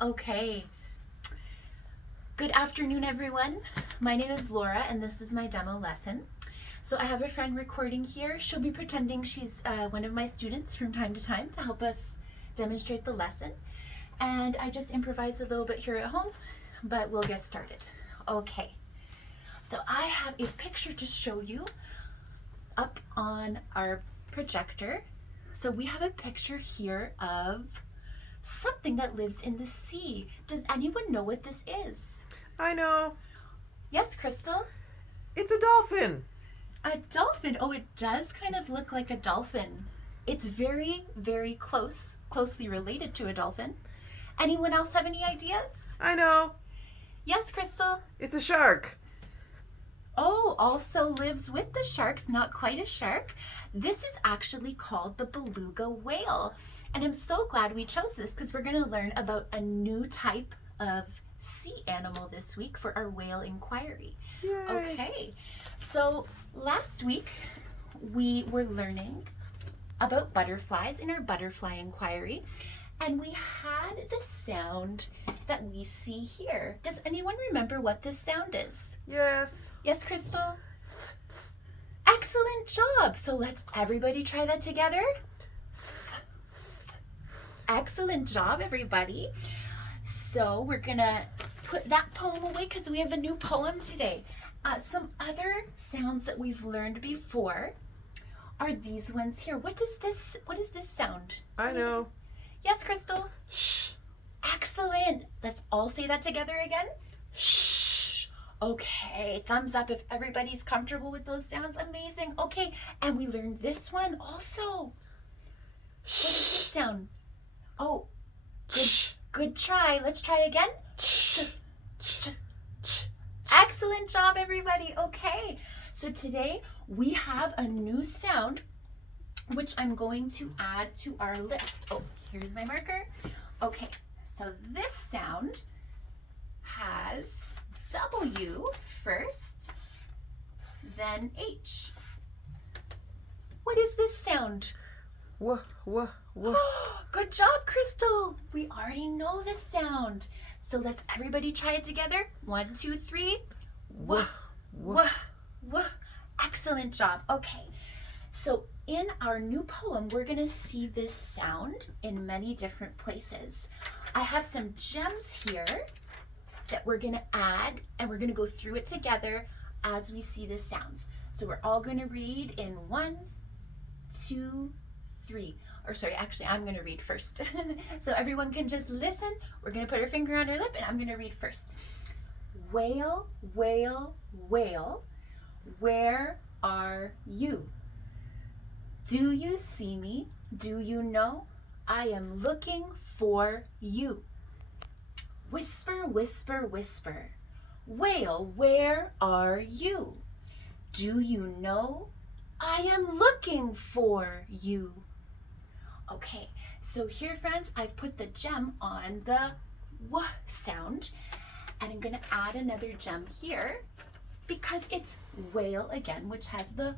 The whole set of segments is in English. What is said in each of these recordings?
Okay. Good afternoon, everyone. My name is Laura, and this is my demo lesson. So I have a friend recording here. She'll be pretending she's one of my students from time to time to help us demonstrate the lesson. And I just improvise a little bit here at home, but we'll get started. Okay. So I have a picture to show you up on our projector. So we have a picture here of something that lives in the sea. Does anyone know what this is? I know. Yes, Crystal? It's a dolphin. A dolphin. Oh, it does kind of look like a dolphin. It's very, very closely related to a dolphin. Anyone else have any ideas? I know. Yes, Crystal? It's a shark. Oh, also lives with the sharks, not quite a shark. This is actually called the beluga whale. And I'm so glad we chose this because we're going to learn about a new type of sea animal this week for our whale inquiry. Yay. Okay, so last week we were learning about butterflies in our butterfly inquiry, and we had the sound that we see here. Does anyone remember what this sound is? Yes. Yes, Crystal? Excellent job. So let's everybody try that together. Excellent job, everybody. So we're gonna put that poem away because we have a new poem today. Some other sounds that we've learned before are these ones here. What is this sound? I know. Yes, Crystal? Shh. Excellent. Let's all say that together again. Shh. Okay, thumbs up if everybody's comfortable with those sounds. Amazing. Okay, and we learned this one also. What is this sound? Oh, good try. Let's try again. Excellent job, everybody. Okay, so today we have a new sound which I'm going to add to our list. Oh, here's my marker. Okay, so this sound has W first, then H. What is this sound? Wah, wah, wah. Good job, Crystal. We already know this sound. So let's everybody try it together. 1, 2, 3. Wah, wah, wah. Excellent job. Okay. So in our new poem, we're going to see this sound in many different places. I have some gems here that we're going to add, and we're going to go through it together as we see the sounds. So we're all going to read in 1, 2, 3. Or sorry, actually, I'm going to read first. So everyone can just listen. We're going to put our finger on our lip, and I'm going to read first. Whale, whale, whale, where are you? Do you see me? Do you know? I am looking for you. Whisper, whisper, whisper. Whale, where are you? Do you know? I am looking for you. Okay, so here, friends, I've put the gem on the W sound, and I'm going to add another gem here because it's whale again, which has the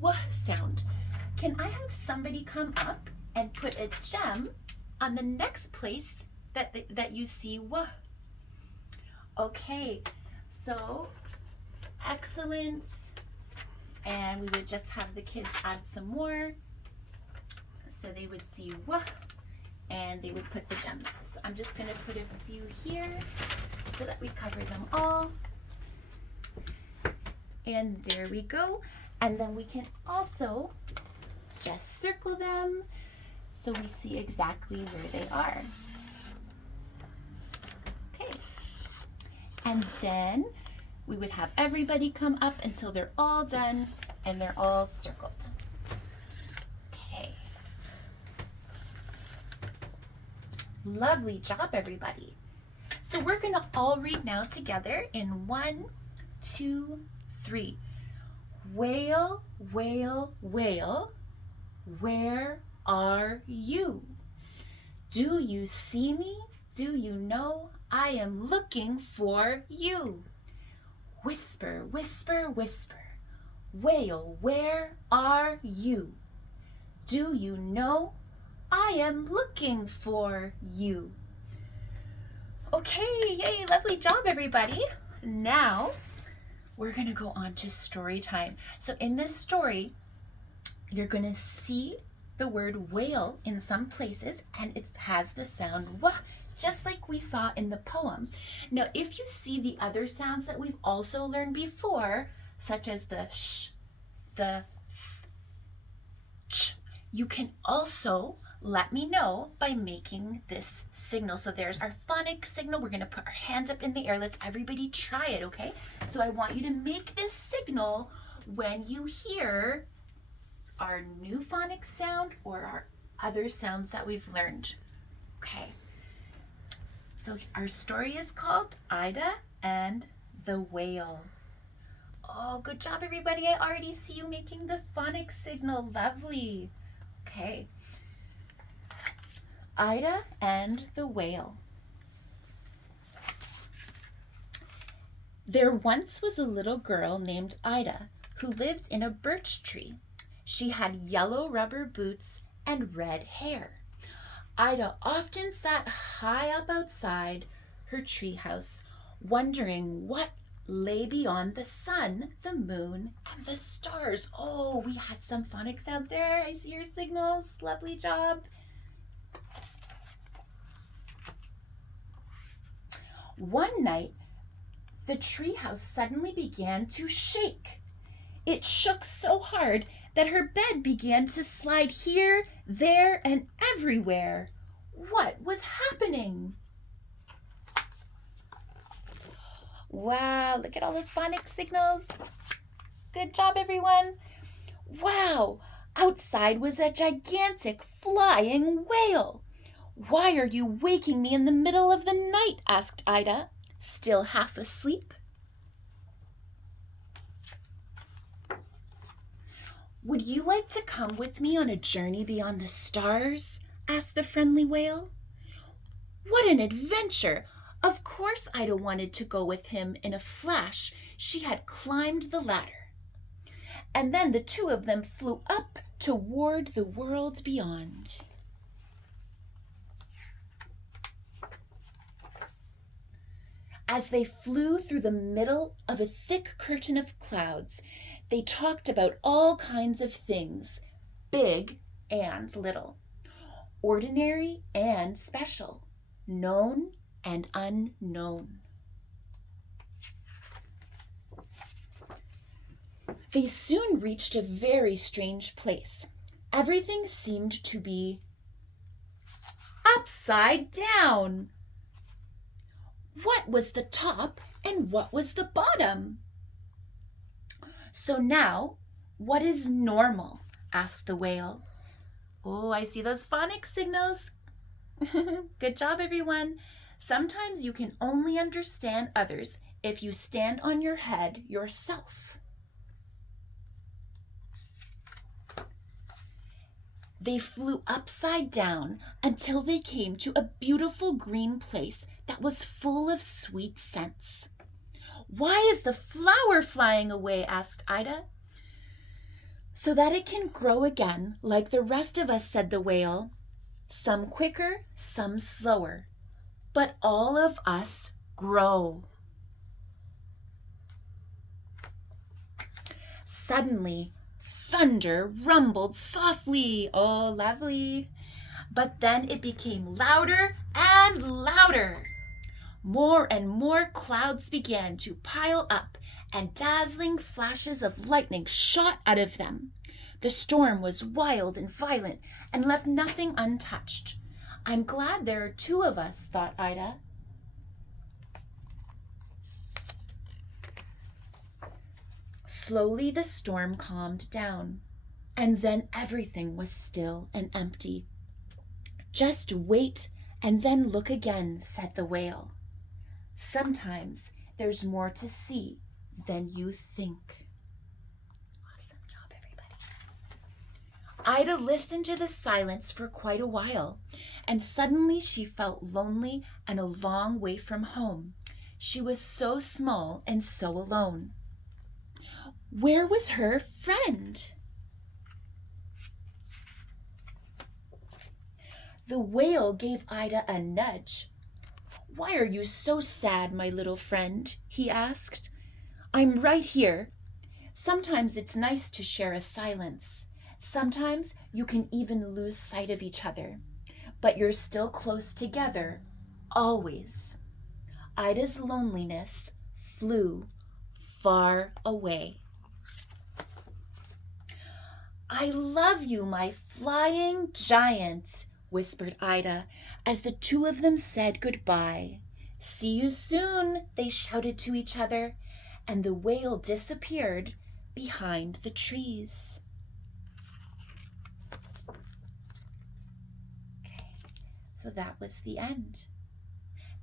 W sound. Can I have somebody come up and put a gem on the next place that you see W? Okay, so excellent. And we would just have the kids add some more. So they would see W, and they would put the gems. So I'm just going to put a few here so that we cover them all. And there we go. And then we can also just circle them so we see exactly where they are. Okay. And then we would have everybody come up until they're all done and they're all circled. Okay. Lovely job, everybody. So we're going to all read now together in 1, 2, 3. Whale, whale, whale, where are you? Do you see me? Do you know? I am looking for you. Whisper, whisper, whisper. Whale, where are you? Do you know? I am looking for you. Okay, yay, lovely job, everybody. Now, we're gonna go on to story time. So in this story, you're gonna see the word whale in some places, and it has the sound wah, just like we saw in the poem. Now, if you see the other sounds that we've also learned before, such as the sh, the th, ch, you can also let me know by making this signal. So there's our phonics signal. We're gonna put our hands up in the air. Let's everybody try it, okay? So I want you to make this signal when you hear our new phonics sound or our other sounds that we've learned. Okay. So our story is called Ida and the Whale. Oh, good job, everybody. I already see you making the phonics signal. Lovely. Okay. Ida and the Whale. There once was a little girl named Ida who lived in a birch tree. She had yellow rubber boots and red hair. Ida often sat high up outside her treehouse, wondering what lay beyond the sun, the moon, and the stars. Oh, we had some phonics out there. I see your signals. Lovely job. One night, the treehouse suddenly began to shake. It shook so hard that her bed began to slide here, there, and everywhere. What was happening? Wow, look at all those phonics signals. Good job, everyone. Wow, outside was a gigantic flying whale. Why are you waking me in the middle of the night? Asked Ida, still half asleep. Would you like to come with me on a journey beyond the stars? Asked the friendly whale. What an adventure! Of course Ida wanted to go with him. In a flash, she had climbed the ladder. And then the two of them flew up toward the world beyond. As they flew through the middle of a thick curtain of clouds, they talked about all kinds of things, big and little, ordinary and special, known and unknown. They soon reached a very strange place. Everything seemed to be upside down. What was the top and what was the bottom? So now, what is normal? Asked the whale. Oh, I see those phonics signals. Good job, everyone. Sometimes you can only understand others if you stand on your head yourself. They flew upside down until they came to a beautiful green place that was full of sweet scents. Why is the flower flying away? Asked Ida. So that it can grow again like the rest of us, said the whale. Some quicker, some slower, but all of us grow. Suddenly, thunder rumbled softly. Oh, lovely. But then it became louder and louder. More and more clouds began to pile up, and dazzling flashes of lightning shot out of them. The storm was wild and violent and left nothing untouched. I'm glad there are two of us, thought Ida. Slowly the storm calmed down, and then everything was still and empty. Just wait and then look again, said the whale. Sometimes there's more to see than you think. Awesome job, everybody. Ida listened to the silence for quite a while, and suddenly she felt lonely and a long way from home. She was so small and so alone. Where was her friend? The whale gave Ida a nudge. "Why are you so sad, my little friend?" he asked. "I'm right here. Sometimes it's nice to share a silence. Sometimes you can even lose sight of each other. But you're still close together, always." Ida's loneliness flew far away. "I love you, my flying giant," whispered Ida as the two of them said goodbye. "See you soon," they shouted to each other, and the whale disappeared behind the trees. Okay, so that was the end.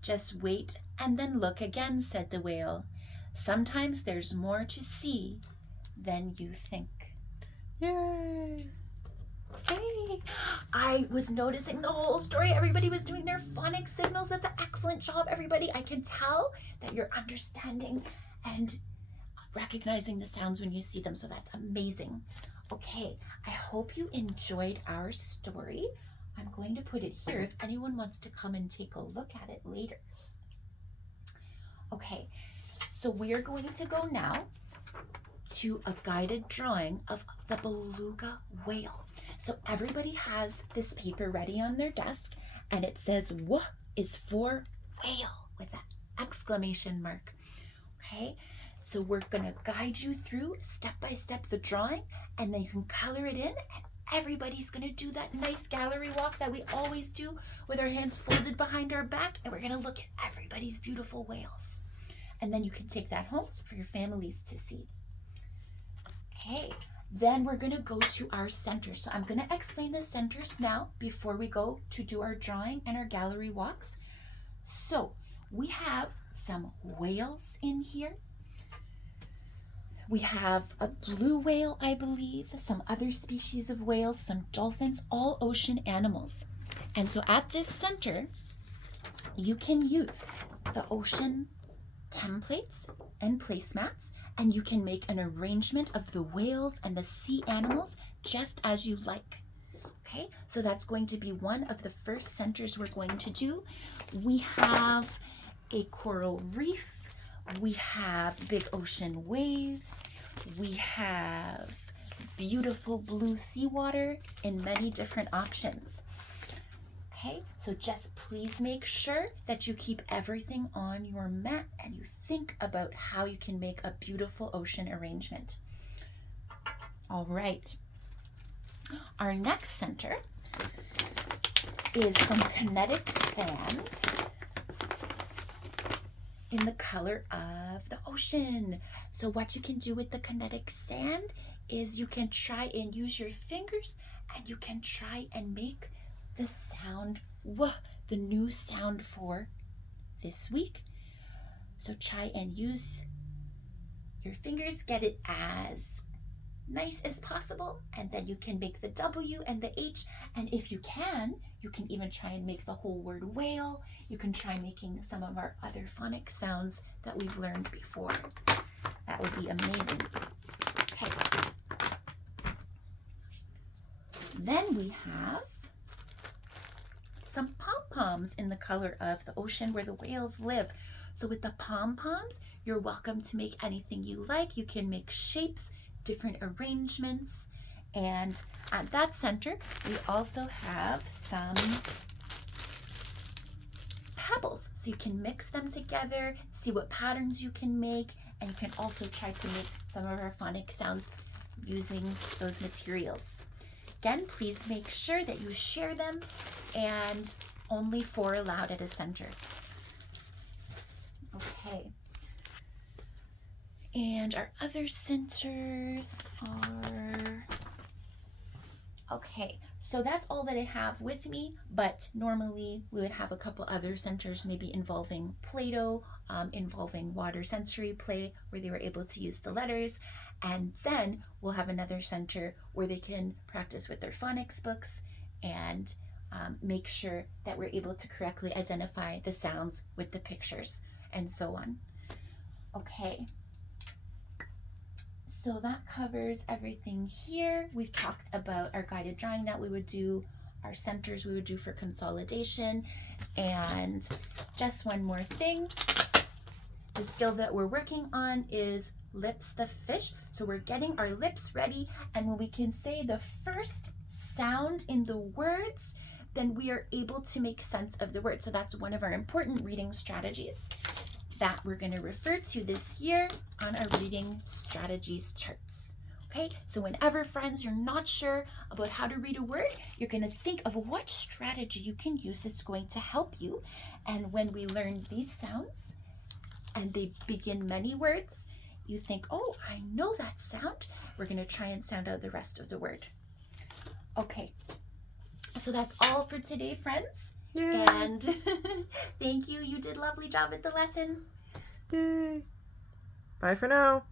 "Just wait and then look again," said the whale. "Sometimes there's more to see than you think." Yay! Hey, I was noticing the whole story. Everybody was doing their phonics signals. That's an excellent job, everybody. I can tell that you're understanding and recognizing the sounds when you see them, so that's amazing. Okay, I hope you enjoyed our story. I'm going to put it here if anyone wants to come and take a look at it later. Okay, so we're going to go now to a guided drawing of the beluga whale. So everybody has this paper ready on their desk, and it says "W" is for whale with an exclamation mark. Okay, so we're gonna guide you through step by step the drawing, and then you can color it in, and everybody's gonna do that nice gallery walk that we always do with our hands folded behind our back, and we're gonna look at everybody's beautiful whales. And then you can take that home for your families to see. Okay, then we're gonna go to our centers. So I'm gonna explain the centers now before we go to do our drawing and our gallery walks. So we have some whales in here. We have a blue whale, I believe, some other species of whales, some dolphins, all ocean animals. And so at this center, you can use the ocean templates and placemats, and you can make an arrangement of the whales and the sea animals just as you like. Okay, so that's going to be one of the first centers we're going to do. We have a coral reef, we have big ocean waves, we have beautiful blue seawater in many different options. Okay, so just please make sure that you keep everything on your mat and you think about how you can make a beautiful ocean arrangement. All right, our next center is some kinetic sand in the color of the ocean. So what you can do with the kinetic sand is you can try and use your fingers, and you can try and make the sound "w," the new sound for this week. So try and use your fingers, get it as nice as possible, and then you can make the W and the H, and if you can even try and make the whole word whale. You can try making some of our other phonic sounds that we've learned before. That would be amazing. Okay. Then we have some pom-poms in the color of the ocean where the whales live. So with the pom-poms, you're welcome to make anything you like. You can make shapes, different arrangements, and at that center, we also have some pebbles. So you can mix them together, see what patterns you can make, and you can also try to make some of our phonic sounds using those materials. Again, please make sure that you share them, and only 4 allowed at a center. Okay. And our other centers are... Okay, so that's all that I have with me, but normally we would have a couple other centers, maybe involving Play-Doh, involving water sensory play, where they were able to use the letters, and then we'll have another center where they can practice with their phonics books and make sure that we're able to correctly identify the sounds with the pictures and so on. Okay. So that covers everything here. We've talked about our guided drawing that we would do our centers we would do for consolidation. And just one more thing. The skill that we're working on is lips the fish. So we're getting our lips ready, and when we can say the first sound in the words, then we are able to make sense of the word. So that's one of our important reading strategies that we're going to refer to this year on our reading strategies charts. Okay, so whenever, friends, you're not sure about how to read a word, you're going to think of what strategy you can use that's going to help you. And when we learn these sounds and they begin many words, you think, oh, I know that sound. We're going to try and sound out the rest of the word. Okay, so that's all for today, friends. Yay. And thank you. You did a lovely job at the lesson. Yay. Bye for now.